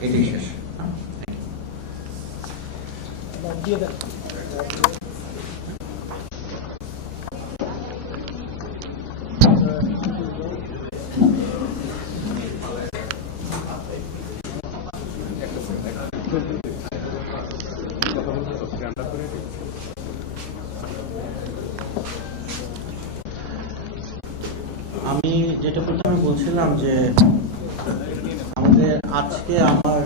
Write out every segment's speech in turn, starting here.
এটাই শেষ? আমি যেটা প্রথমে বলছিলাম যে আমাদের আজকে আমার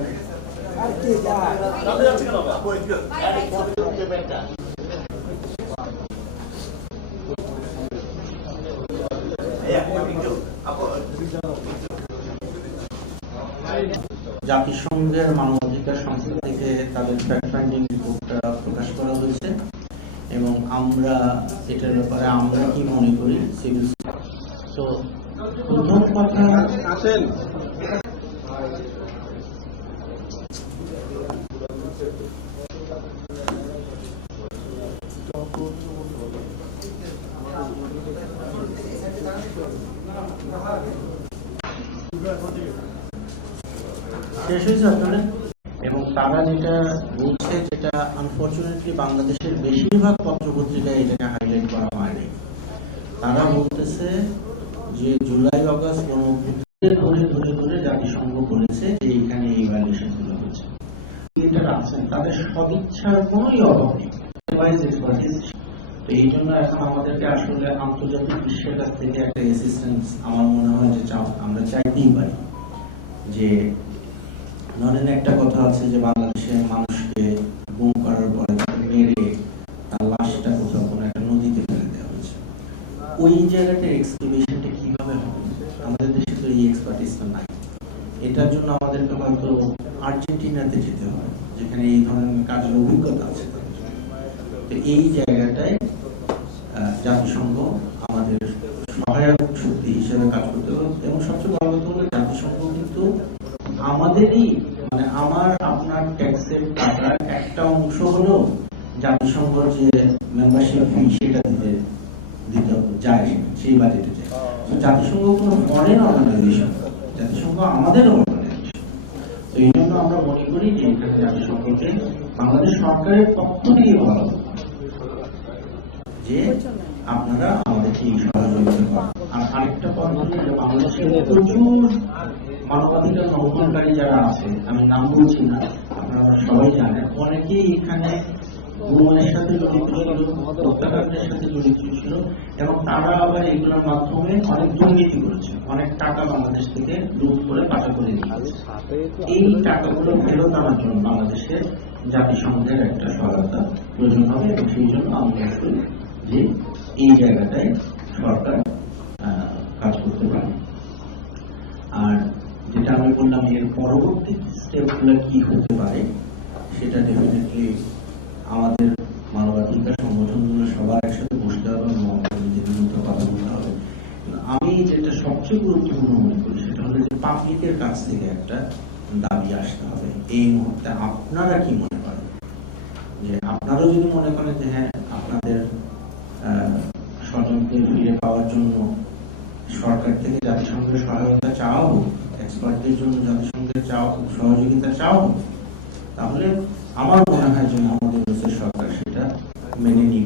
জাতিসংঘের মানবাধিকার সংস্থা থেকে তাদের ফ্যাক্ট ফাইন্ডিং রিপোর্টটা প্রকাশ করা হয়েছে এবং আমরা এটার ব্যাপারে আমরা কি মনে করি সিভিল তো প্রথম কথা এবং তারা যেটা বলছে যেটা আনফর্চুনেটলি বাংলাদেশের বেশিরভাগ পত্রপত্রিকায় এটাকে হাইলাইট করা হয়নি। তারা বলতেছে যে জুলাই, অগস্ট গণঅভ্যুত্থানের ধরে ধরে ধরে জাতিসংঘ বলেছে যে এখানে এই ভায়োলেশনগুলো হচ্ছে তাদের সদিচ্ছার কোনোই অভাব নেই। এই জন্য এখন আমাদেরকে আসলে আন্তর্জাতিক বিশ্বের কাছ থেকে একটা অ্যাসিস্ট্যান্স আমার মনে হয় যে আমরা চাইতেই পারি। যে ধরেন একটা কথা আছে যে বাংলাদেশের মানুষকে গুম করার পরে মেরে তার লাশটা কোথাও কোনো একটা নদীতে ফেলে দেওয়া হয়েছে। ওই জায়গাটার এক্সক্রিমেশনটা কীভাবে হবে? আমাদের দেশে তো এই এক্সপার্টিসটা নাই। এটার জন্য আমাদেরকে হয়তো আর্জেন্টিনাতে যেতে হয় যেখানে এই ধরনের কাজের অভিজ্ঞতা আছে তো এই জায়গাটায় জাতিসংঘ আমাদের সহায়ক শক্তি হিসেবে কাজ করতে হবে এবং সবচেয়ে বড় কথা হলো জাতিসংঘ কিন্তু আমাদেরই মানে আমার, আপনার ট্যাক্সের টাকার একটা অংশ হলো জাতিসংঘ যে মেম্বারশিপ ফি সেটা দিতে দিতে যায় সেই বাজেটে যায় জাতিসংঘ কোনো ফরেন অর্গানাইজেশন জাতিসংঘ আমাদের অর্গানাইজেশন তো এই জন্য আমরা মনে করি যে জাতিসংঘকে বাংলাদেশ সরকারের পক্ষ থেকে বলা যে আপনারা আমাদেরকে সহযোগিতা আরেকটা হলো বাংলাদেশের প্রচুর মানবাধিকার লঙ্ঘনকারী যারা আছে, আমি নাম বলছি না, আপনারা সবাই জানেন, অনেকেই এখানে জড়িত ছিল এবং মাধ্যমে অনেক অনেক টাকা বাংলাদেশ থেকে করে পাঠা করে। এই টাকাগুলো ফেরত জন্য বাংলাদেশে জাতিসংঘের একটা সহায়তা প্রয়োজন হবে, এবং সেই জন্য আমরা করি যে এই জায়গাটায় সরকার কাজ করতে পারে। আর যেটা আমি বললাম, এর পরবর্তী স্টেপগুলো কি হতে পারে, সেটা ডেফিনেটলি আমাদের মানবাধিকার সংগঠনগুলো সবার একসাথে বসতে হবে নিজেদের মধ্যে কথা বলতে হবে। আমি যেটা সবচেয়ে গুরুত্বপূর্ণ মনে করি, সেটা হলো যে পাবলিকের কাছ থেকে একটা দাবি আসতে হবে। এই মুহূর্তে আপনারা কি মনে করেন? যে আপনারাও যদি মনে করেন যে হ্যাঁ আপনাদের স্বজনকে ফিরে পাওয়ার জন্য সরকার থেকে জাতিসংঘের সহায়তা চাও এক্সপার্টদের জন্য জাতিসংঘের চাও সহযোগিতা চাও তাহলে আমার মনে হয় যে আমাদের দেশের সরকার সেটা মেনে এই